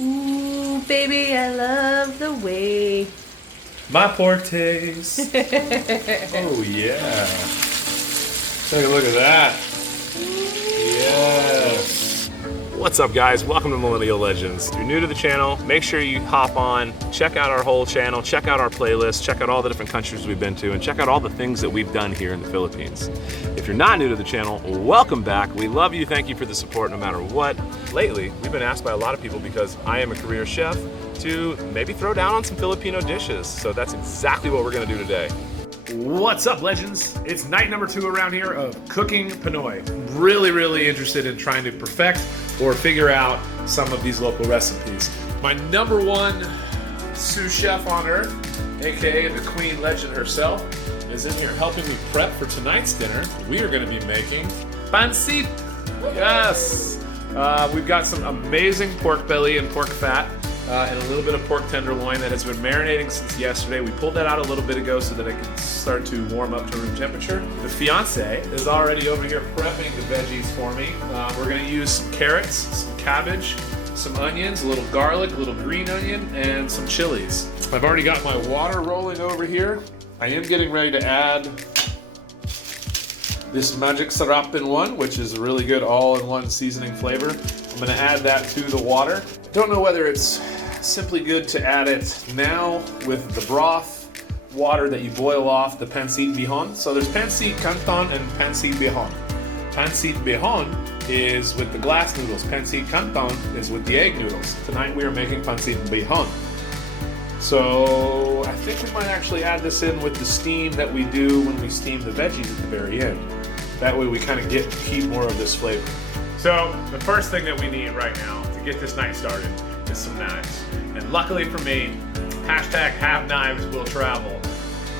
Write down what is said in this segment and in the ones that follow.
Ooh, baby, I love the way my pork tastes. Oh, yeah. Take a look at that. Yes. What's up, guys? Welcome to Millennial Legends. If you're new to the channel, make sure you hop on, check out our whole channel, check out our playlist, check out all the different countries we've been to, and check out all the things that we've done here in the Philippines. If you're not new to the channel, welcome back. We love you. Thank you for the support no matter what. Lately, we've been asked by a lot of people, because I am a career chef, to maybe throw down on some Filipino dishes. So that's exactly what we're gonna do today. What's up, legends? It's night number 2 around here of cooking Pinoy. Really interested in trying to perfect or figure out some of these local recipes. My number 1 sous chef on earth, aka the Queen Legend herself, is in here helping me prep for tonight's dinner. We are going to be making pancit. Yes! We've got some amazing pork belly and pork fat. And a little bit of pork tenderloin that has been marinating since yesterday. We pulled that out a little bit ago so that it can start to warm up to room temperature. The fiance is already over here prepping the veggies for me. We're gonna use some carrots, some cabbage, some onions, a little garlic, a little green onion, and some chilies. I've already got my water rolling over here. I am getting ready to add this Magic Sarap in One, which is a really good all-in-one seasoning flavor. I'm gonna add that to the water. Don't know whether it's simply good to add it now with the broth water that you boil off the pancit bihon. So there's pancit canton and pancit bihon. Pancit bihon is with the glass noodles. Pancit canton is with the egg noodles. Tonight we are making pancit bihon. So I think we might actually add this in with the steam that we do when we steam the veggies at the very end. That way we kind of keep more of this flavor. So the first thing that we need right now to get this night started is some knives. And luckily for me, hashtag have knives will travel.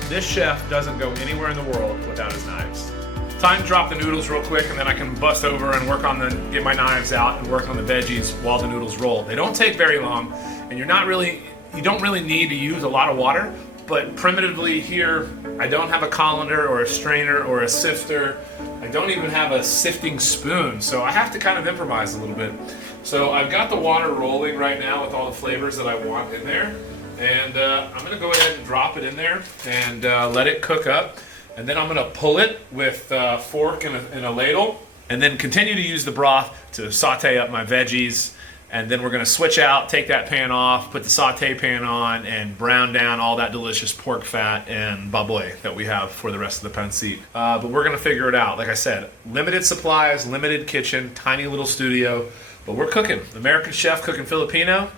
This chef doesn't go anywhere in the world without his knives. Time to drop the noodles real quick, and then I can bust over and get my knives out and work on the veggies while the noodles roll. They don't take very long, and you don't really need to use a lot of water, but primitively here, I don't have a colander or a strainer or a sifter. I don't even have a sifting spoon, so I have to kind of improvise a little bit. So I've got the water rolling right now with all the flavors that I want in there, and I'm gonna go ahead and drop it in there and let it cook up, and then I'm gonna pull it with a fork and a ladle, and then continue to use the broth to saute up my veggies. And then we're gonna switch out, take that pan off, put the saute pan on, and brown down all that delicious pork fat and baboy that we have for the rest of the pancit. But we're gonna figure it out. Like I said, limited supplies, limited kitchen, tiny little studio, but we're cooking. American chef cooking Filipino.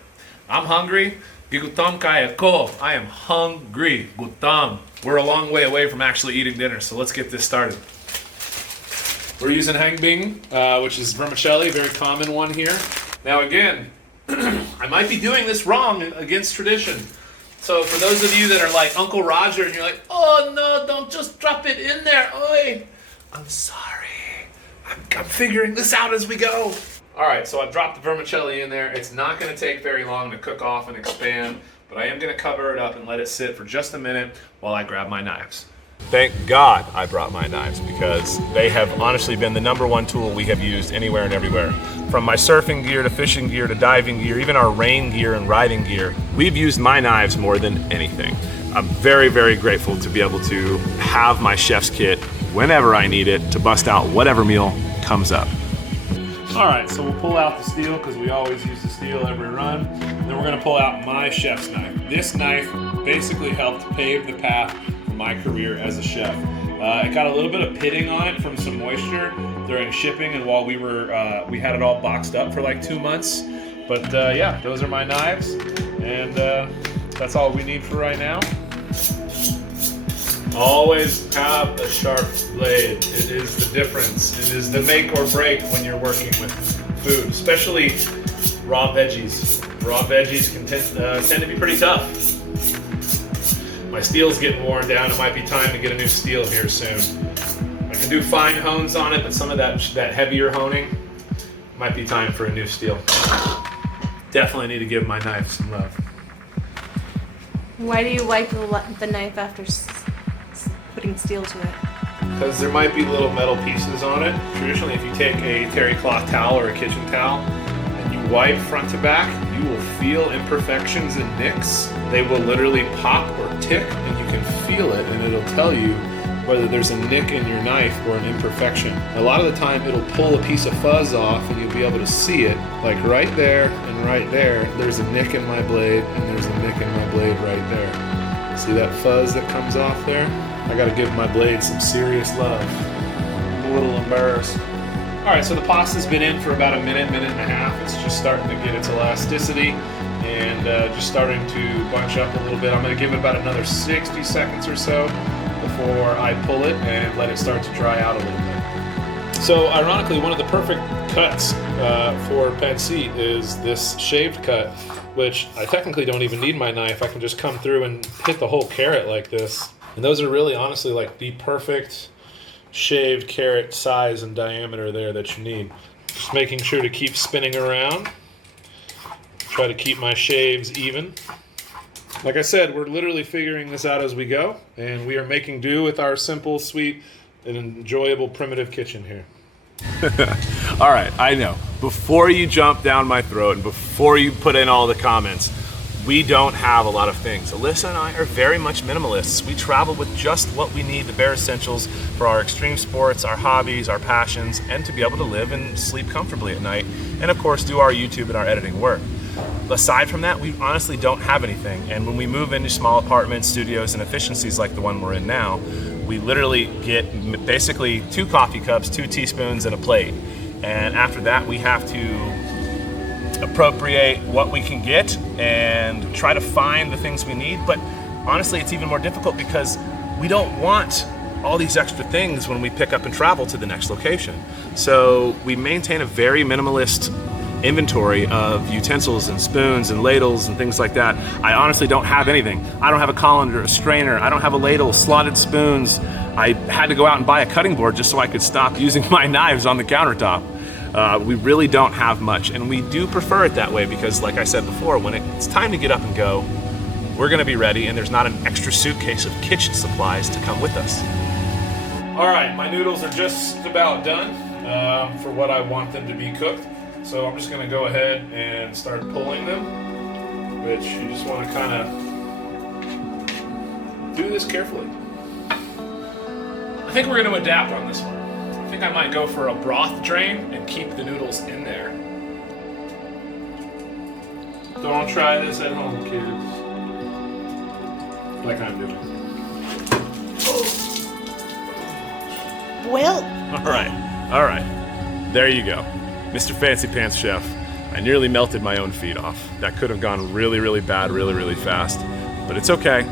I'm hungry. Gigutom kaya ko. I am hungry. Gutom. We're a long way away from actually eating dinner, so let's get this started. We're using hangbing, which is vermicelli, a very common one here. Now again, I might be doing this wrong against tradition. So for those of you that are like Uncle Roger and you're like, oh no, don't just drop it in there, oi. I'm sorry. I'm figuring this out as we go. All right, so I've dropped the vermicelli in there. It's not gonna take very long to cook off and expand, but I am gonna cover it up and let it sit for just a minute while I grab my knives. Thank God I brought my knives, because they have honestly been the number 1 tool we have used anywhere and everywhere. From my surfing gear to fishing gear to diving gear, even our rain gear and riding gear, we've used my knives more than anything. I'm very grateful to be able to have my chef's kit whenever I need it to bust out whatever meal comes up. All right, so we'll pull out the steel because we always use the steel every run. And then we're gonna pull out my chef's knife. This knife basically helped pave the path for my career as a chef. It got a little bit of pitting on it from some moisture during shipping, and while we had it all boxed up for like 2 months. But yeah, those are my knives, and that's all we need for right now. Always have a sharp blade. It is the difference. It is the make or break when you're working with food, especially raw veggies. Raw veggies can tend to be pretty tough. My steel's getting worn down. It might be time to get a new steel here soon. I can do fine hones on it, but some of that heavier honing might be time for a new steel. Definitely need to give my knife some love. Why do you wipe the knife after putting steel to it? Because there might be little metal pieces on it. Traditionally, if you take a terry cloth towel or a kitchen towel and you wipe front to back, you will feel imperfections and nicks. They will literally pop or tick, and you can feel it, and it'll tell you whether there's a nick in your knife or an imperfection. A lot of the time it'll pull a piece of fuzz off and you'll be able to see it, like right there and right there. There's a nick in my blade and there's a nick in my blade right there. See that fuzz that comes off there? I gotta give my blade some serious love. I'm a little embarrassed. All right, so the pasta's been in for about a minute and a half. It's just starting to get its elasticity and just starting to bunch up a little bit. I'm gonna give it about another 60 seconds or so before I pull it and let it start to dry out a little bit. So ironically, one of the perfect cuts for pancit is this shaved cut, which I technically don't even need my knife. I can just come through and hit the whole carrot like this. And those are really honestly like the perfect shaved carrot size and diameter there that you need. Just making sure to keep spinning around. Try to keep my shaves even. Like I said, we're literally figuring this out as we go, and we are making do with our simple, sweet, and enjoyable primitive kitchen here. All right, I know. Before you jump down my throat and before you put in all the comments, we don't have a lot of things. Alyssa and I are very much minimalists. We travel with just what we need, the bare essentials for our extreme sports, our hobbies, our passions, and to be able to live and sleep comfortably at night, and of course do our YouTube and our editing work. Aside from that, we honestly don't have anything. And when we move into small apartments, studios, and efficiencies like the one we're in now, we literally get basically 2 coffee cups, 2 teaspoons, and a plate. And after that, we have to appropriate what we can get and try to find the things we need. But honestly, it's even more difficult because we don't want all these extra things when we pick up and travel to the next location. So we maintain a very minimalist inventory of utensils and spoons and ladles and things like that. I honestly don't have anything. I don't have a colander, a strainer, I don't have a ladle, slotted spoons. I had to go out and buy a cutting board just so I could stop using my knives on the countertop. We really don't have much, and we do prefer it that way because, like I said before, when it's time to get up and go, we're gonna be ready and there's not an extra suitcase of kitchen supplies to come with us. All right, my noodles are just about done for what I want them to be cooked. So I'm just gonna go ahead and start pulling them, which you just wanna kinda do this carefully. I think we're gonna adapt on this one. I think I might go for a broth drain and keep the noodles in there. Don't try this at home, kids. Like I'm doing. Well. All right. There you go. Mr. Fancy Pants Chef, I nearly melted my own feet off. That could have gone really, really bad, really, really fast. But it's okay.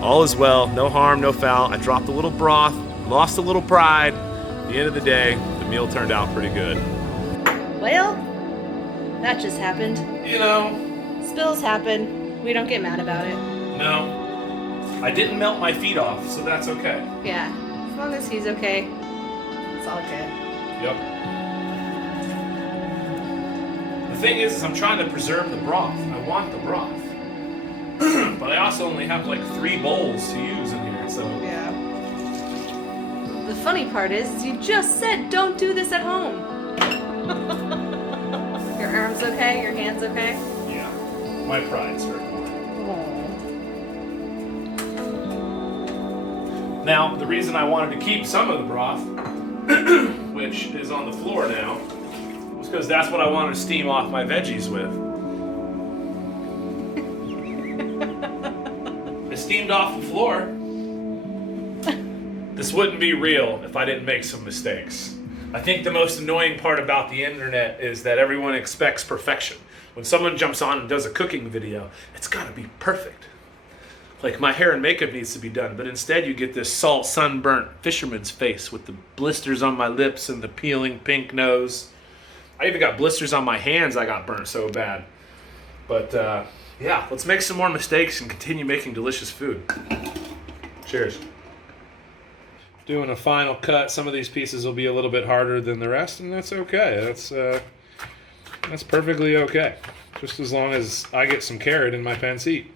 All is well, no harm, no foul. I dropped a little broth, lost a little pride. At the end of the day, the meal turned out pretty good. Well, that just happened. You know, Spills happen. We don't get mad about it. no, I didn't melt my feet off, so that's okay. Yeah, as long as he's okay, it's all good. Yep. The thing is I'm trying to preserve the broth. I want the broth. But I also only have like 3 bowls to use in here, so. Yeah. The funny part is, you just said don't do this at home. Your arms okay? Your hands okay? Yeah. My pride's hurt. Now, the reason I wanted to keep some of the broth, which is on the floor now, was because that's what I wanted to steam off my veggies with. I steamed off the floor. This wouldn't be real if I didn't make some mistakes. I think the most annoying part about the internet is that everyone expects perfection. When someone jumps on and does a cooking video, it's gotta be perfect. Like my hair and makeup needs to be done, but instead you get this salt sunburnt fisherman's face with the blisters on my lips and the peeling pink nose. I even got blisters on my hands. I got burnt so bad. But yeah, let's make some more mistakes and continue making delicious food. Cheers. Doing a final cut. Some of these pieces will be a little bit harder than the rest, and that's okay. That's perfectly okay. Just as long as I get some carrot in my pancit.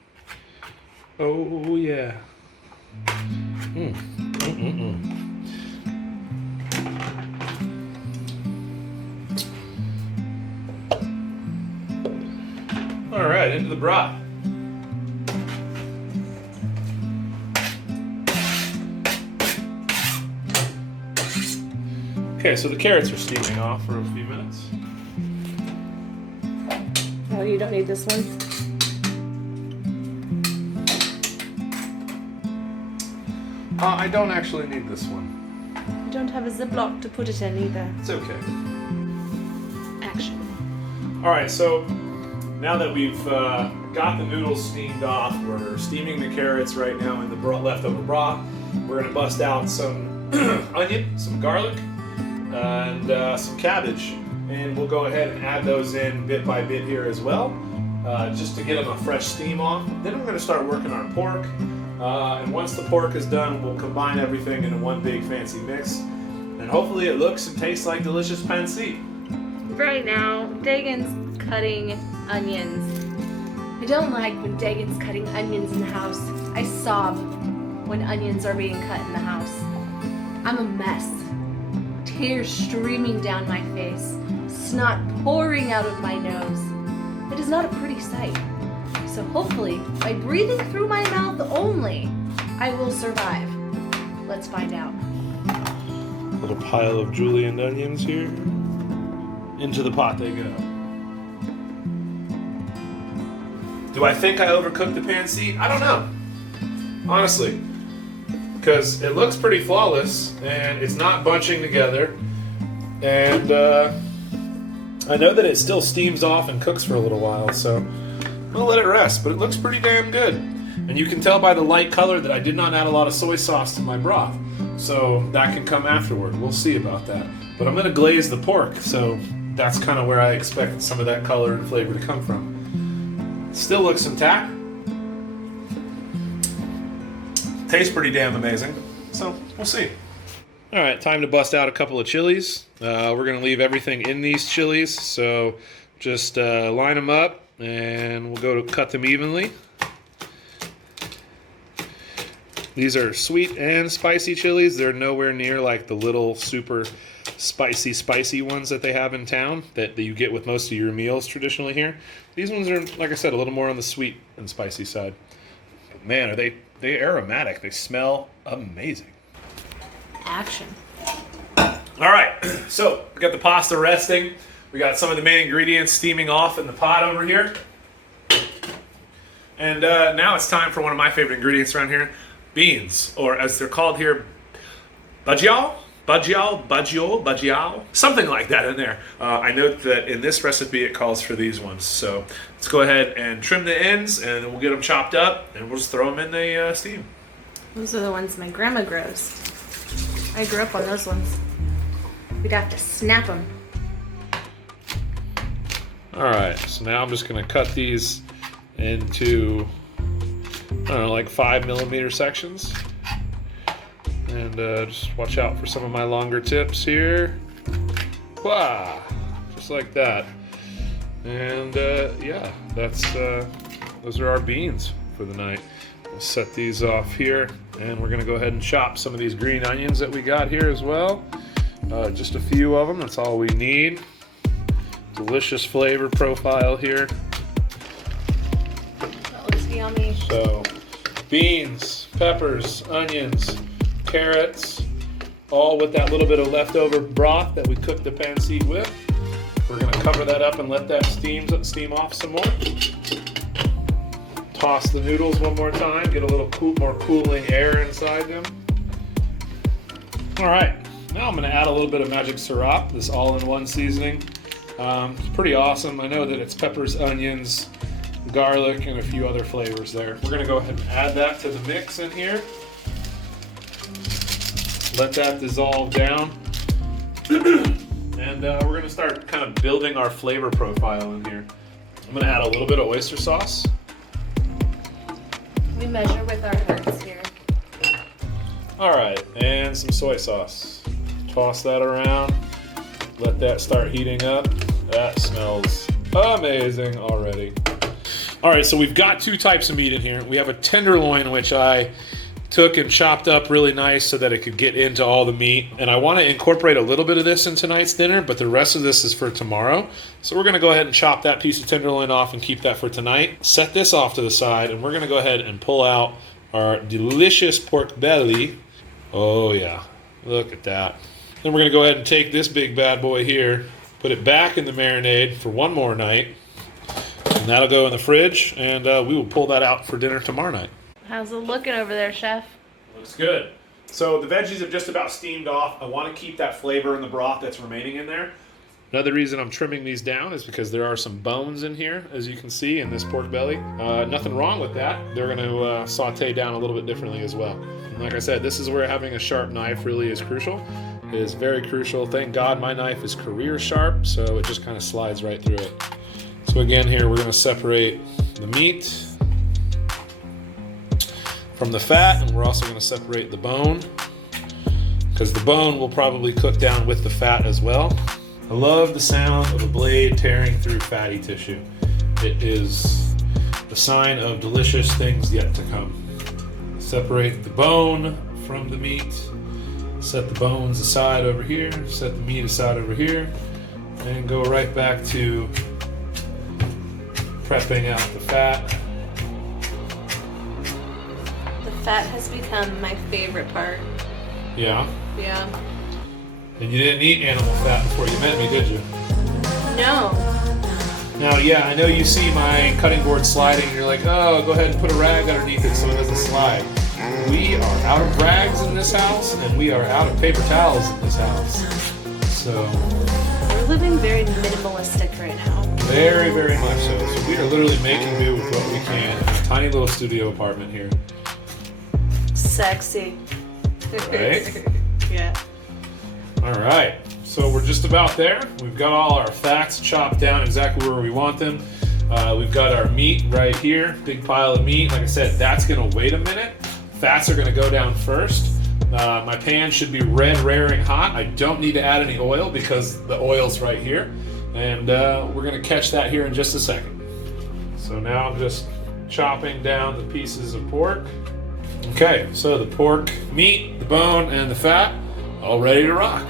Oh yeah. All right, into the broth. Okay, so the carrots are steaming off for a few minutes. Oh, you don't need this one? I don't actually need this one. You don't have a Ziploc to put it in either. It's okay. Action. All right, so now that we've got the noodles steamed off, we're steaming the carrots right now in the leftover broth. We're gonna bust out some onion, some garlic, and some cabbage. And we'll go ahead and add those in bit by bit here as well, just to get them a fresh steam off. Then we're gonna start working our pork. And once the pork is done, we'll combine everything into one big fancy mix. And hopefully it looks and tastes like delicious pancit. Right now, Dagon's cutting onions. I don't like when Dagon's cutting onions in the house. I sob when onions are being cut in the house. I'm a mess. Tears streaming down my face, snot pouring out of my nose. It is not a pretty sight. So hopefully, by breathing through my mouth only, I will survive. Let's find out. Little pile of julienne onions here. Into the pot they go. Do I think I overcooked the pancit? I don't know. Honestly. Because it looks pretty flawless, and it's not bunching together. And I know that it still steams off and cooks for a little while, so I'll let it rest, but it looks pretty damn good. And you can tell by the light color that I did not add a lot of soy sauce to my broth. So that can come afterward. We'll see about that. But I'm going to glaze the pork, so that's kind of where I expect some of that color and flavor to come from. Still looks intact. Tastes pretty damn amazing. So we'll see. All right, time to bust out a couple of chilies. We're going to leave everything in these chilies, so just line them up. And we'll go to cut them evenly. These are sweet and spicy chilies. They're nowhere near like the little super spicy ones that they have in town that you get with most of your meals traditionally here. These ones are, like I said, a little more on the sweet and spicy side. But man, are they aromatic. They smell amazing. Action. All right, so we got the pasta resting. We got some of the main ingredients steaming off in the pot over here. And now it's time for one of my favorite ingredients around here, beans, or as they're called here, bajio, something like that in there. I note that in this recipe it calls for these ones. So let's go ahead and trim the ends, and then we'll get them chopped up, and we'll just throw them in the steam. Those are the ones my grandma grows. I grew up on those ones. We'd have to snap them. Alright, so now I'm just going to cut these into, I don't know, like 5mm sections. And just watch out for some of my longer tips here. Wah! Just like that. And yeah, those are our beans for the night. We'll set these off here, and we're going to go ahead and chop some of these green onions that we got here as well. Just a few of them, that's all we need. Delicious flavor profile here. That looks yummy. So, beans, peppers, onions, carrots, all with that little bit of leftover broth that we cooked the pancit with. We're going to cover that up and let that steam off some more. Toss the noodles one more time, get a little more cooling air inside them. All right, now I'm going to add a little bit of magic syrup, this all-in-one seasoning. It's pretty awesome. I know that it's peppers, onions, garlic, and a few other flavors there. We're going to go ahead and add that to the mix in here. Let that dissolve down. And we're going to start kind of building our flavor profile in here. I'm going to add a little bit of oyster sauce. We measure with our hearts here. All right, and some soy sauce. Toss that around. Let that start heating up. That smells amazing already. All right, so we've got two types of meat in here. We have a tenderloin, which I took and chopped up really nice so that it could get into all the meat. And I want to incorporate a little bit of this in tonight's dinner, but the rest of this is for tomorrow. So we're going to go ahead and chop that piece of tenderloin off and keep that for tonight. Set this off to the side, and we're going to go ahead and pull out our delicious pork belly. Oh yeah, look at that. Then we're going to go ahead and take this big bad boy here, put it back in the marinade for one more night, and that'll go in the fridge, and we will pull that out for dinner tomorrow night. How's it looking over there, Chef? Looks good. So the veggies have just about steamed off. I want to keep that flavor in the broth that's remaining in there. Another reason I'm trimming these down is because there are some bones in here, as you can see, in this pork belly. Nothing wrong with that. They're going to saute down a little bit differently as well. And like I said, this is where having a sharp knife really is crucial. It is very crucial. Thank God my knife is career sharp, so it just kind of slides right through it. So again here, we're going to separate the meat from the fat, and we're also going to separate the bone, because the bone will probably cook down with the fat as well. I love the sound of a blade tearing through fatty tissue. It is the sign of delicious things yet to come. Separate the bone from the meat. Set the bones aside over here. Set the meat aside over here. And go right back to prepping out the fat. The fat has become my favorite part. Yeah. Yeah. And you didn't eat animal fat before you met me, did you? No. Now, yeah, I know you see my cutting board sliding, and you're like, oh, go ahead and put a rag underneath it so it doesn't slide. We are out of rags in this house, and we are out of paper towels in this house. So, We're living very minimalistic right now. very, very much so. So we are literally making do with what we can in a tiny little studio apartment here. Sexy. Right? Yeah. All right, so we're just about there. We've got all our fats chopped down exactly where we want them. We've got our meat right here, big pile of meat. Like I said, that's gonna wait a minute. Fats are gonna go down first. My pan should be red raring hot. I don't need to add any oil because the oil's right here. And we're gonna catch that here in just a second. So now I'm just chopping down the pieces of pork. Okay, so the pork, meat, the bone, and the fat, all ready to rock.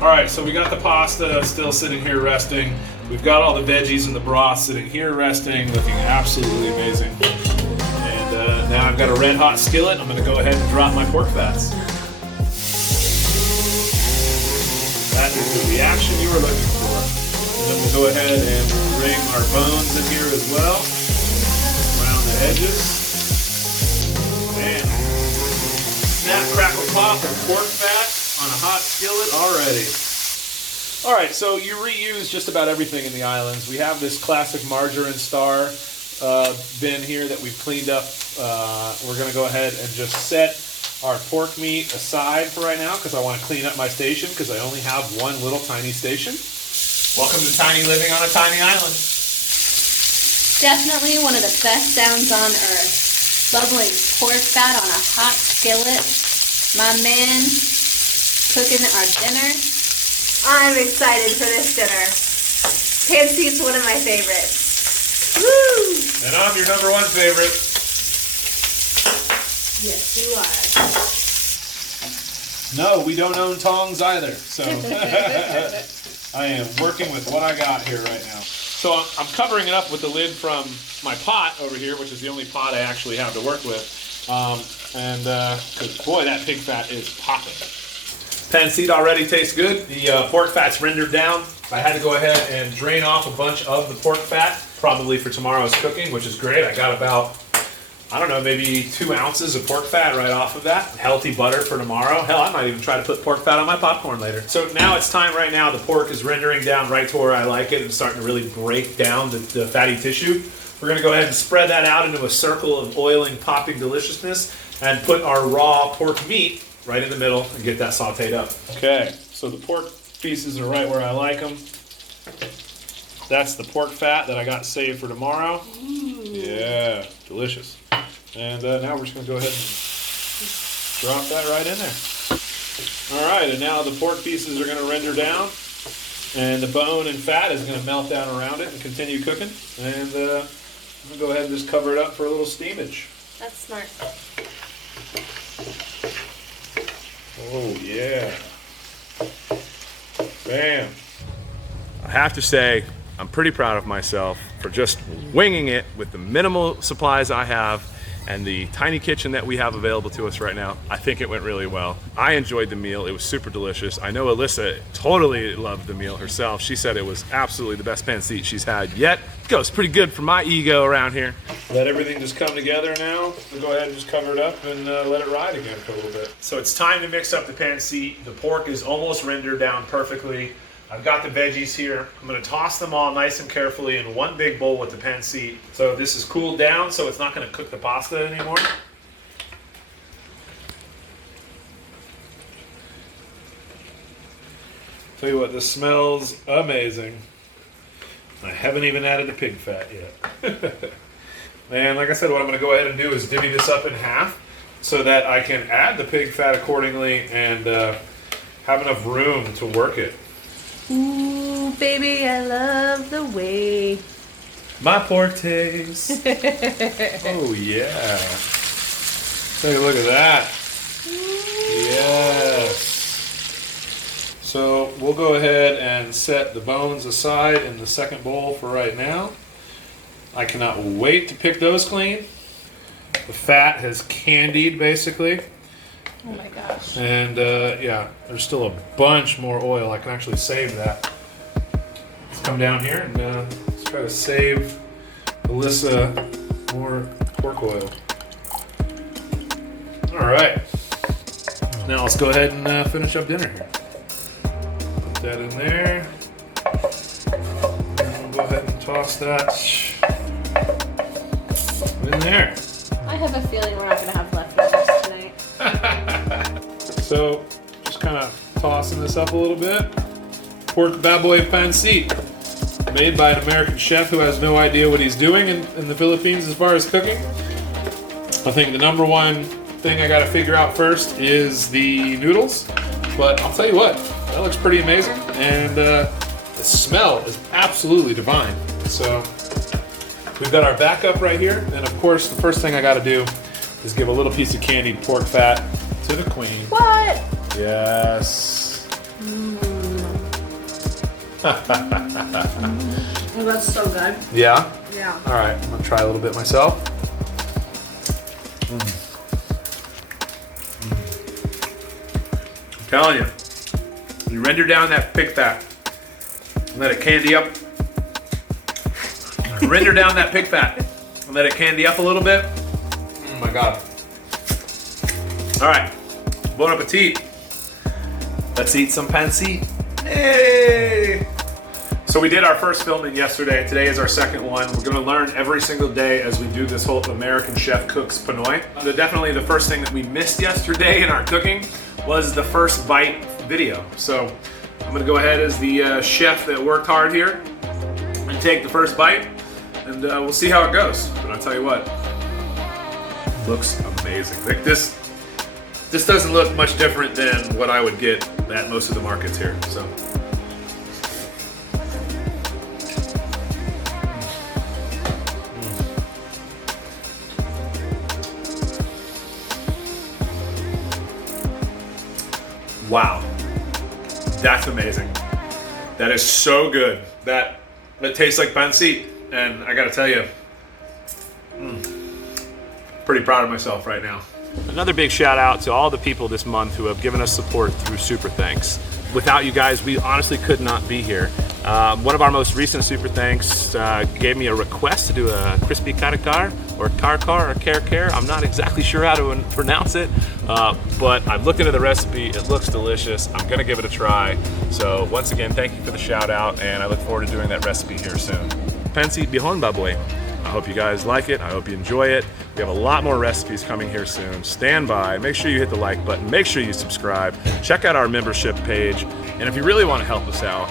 All right, so we got the pasta still sitting here resting. We've got all the veggies and the broth sitting here resting, looking absolutely amazing. And now I've got a red hot skillet. I'm gonna go ahead and drop my pork fats. That is the reaction you were looking for. And then we'll go ahead and bring our bones in here as well, around the edges. Bam. Snap, crackle, pop, and pork fat on a hot skillet already. All right, so you reuse just about everything in the islands. We have this classic margarine star bin here that we've cleaned up. We're gonna go ahead and just set our pork meat aside for right now because I want to clean up my station because I only have one little tiny station. Welcome to tiny living on a tiny island. Definitely one of the best sounds on earth. Bubbling pork fat on a hot skillet. My man cooking our dinner. I'm excited for this dinner. Pancit's one of my favorites. Woo! And I'm your number one favorite. Yes, you are. No, we don't own tongs either. So I am working with what I got here right now. So I'm covering it up with the lid from my pot over here, which is the only pot I actually have to work with. Because boy, that pig fat is popping. Pancit already tastes good. The pork fat's rendered down. I had to go ahead and drain off a bunch of the pork fat, probably for tomorrow's cooking, which is great. I got about, I don't know, maybe 2 ounces of pork fat right off of that. Healthy butter for tomorrow. Hell, I might even try to put pork fat on my popcorn later. So now it's time right now. The pork is rendering down right to where I like it and starting to really break down the fatty tissue. We're gonna go ahead and spread that out into a circle of oiling, popping deliciousness and put our raw pork meat right in the middle and get that sauteed up. Okay, so the pork pieces are right where I like them. That's the pork fat that I got saved for tomorrow. Yeah, delicious. And now we're just gonna go ahead and drop that right in there. All right, and now the pork pieces are gonna render down and the bone and fat is gonna melt down around it and continue cooking. And I'm gonna go ahead and just cover it up for a little steamage. That's smart. Oh yeah. Bam. I have to say, I'm pretty proud of myself for just winging it with the minimal supplies I have and the tiny kitchen that we have available to us right now. I think it went really well. I enjoyed the meal. It was super delicious. I know Alyssa totally loved the meal herself. She said it was absolutely the best pancit she's had yet. It goes pretty good for my ego around here. Let everything just come together now. We'll go ahead and just cover it up and let it ride again for a little bit. So it's time to mix up the pancit. The pork is almost rendered down perfectly. I've got the veggies here. I'm gonna toss them all nice and carefully in one big bowl with the pancit. So this is cooled down, so it's not gonna cook the pasta anymore. Tell you what, this smells amazing. I haven't even added the pig fat yet. And like I said, what I'm gonna go ahead and do is divvy this up in half so that I can add the pig fat accordingly and have enough room to work it. Ooh, baby, I love the way my pork tastes. Oh yeah. Take a look at that. Yes. So we'll go ahead and set the bones aside in the second bowl for right now. I cannot wait to pick those clean. The fat has candied basically. Oh my gosh. And yeah, there's still a bunch more oil. I can actually save that. Let's come down here and let's try to save Alyssa more pork oil. All right. Now let's go ahead and finish up dinner here. Put that in there. And we'll go ahead and toss that in there. I have a feeling we're not going to have leftovers tonight. So, just kind of tossing this up a little bit. Pork Baboy Pancit, made by an American chef who has no idea what he's doing in the Philippines as far as cooking. I think the number one thing I got to figure out first is the noodles. But I'll tell you what, that looks pretty amazing. And the smell is absolutely divine. So, we've got our backup right here. And of course, the first thing I got to do is give a little piece of candied pork fat to the queen. What? Yes. Oh, that's so good. Yeah? Yeah. All right, I'm gonna try a little bit myself. I'm telling you, you render down that pig fat, and let it candy up. Render down that pig fat, and let it candy up a little bit. Oh my God. All right, bon appetit. Let's eat some pancit. Hey! So we did our first filming yesterday. Today is our second one. We're gonna learn every single day as we do this whole American Chef Cooks Pinoy. Definitely the first thing that we missed yesterday in our cooking was the first bite video. So I'm gonna go ahead as the chef that worked hard here and take the first bite, and we'll see how it goes. But I'll tell you what, looks amazing. Like this doesn't look much different than what I would get at most of the markets here. So. Wow, that's amazing. That is so good. That tastes like pancit, and I gotta tell you, pretty proud of myself right now. Another big shout out to all the people this month who have given us support through Super Thanks. Without you guys, we honestly could not be here. One of our most recent Super Thanks gave me a request to do a crispy kar or kar or kar. I'm not exactly sure how to pronounce it, but I've looked into the recipe. It looks delicious. I'm gonna give it a try. So once again, thank you for the shout out, and I look forward to doing that recipe here soon. Pancit Baboy. I hope you guys like it. I hope you enjoy it. We have a lot more recipes coming here soon. Stand by. Make sure you hit the like button. Make sure you subscribe. Check out our membership page. And if you really want to help us out,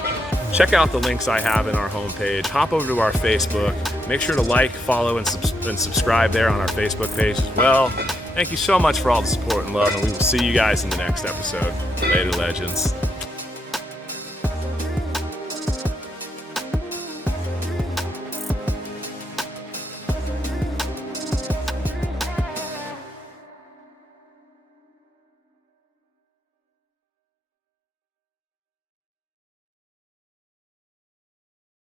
check out the links I have in our homepage. Hop over to our Facebook. Make sure to like, follow, and subscribe there on our Facebook page as well. Thank you so much for all the support and love, and we will see you guys in the next episode. Later, legends.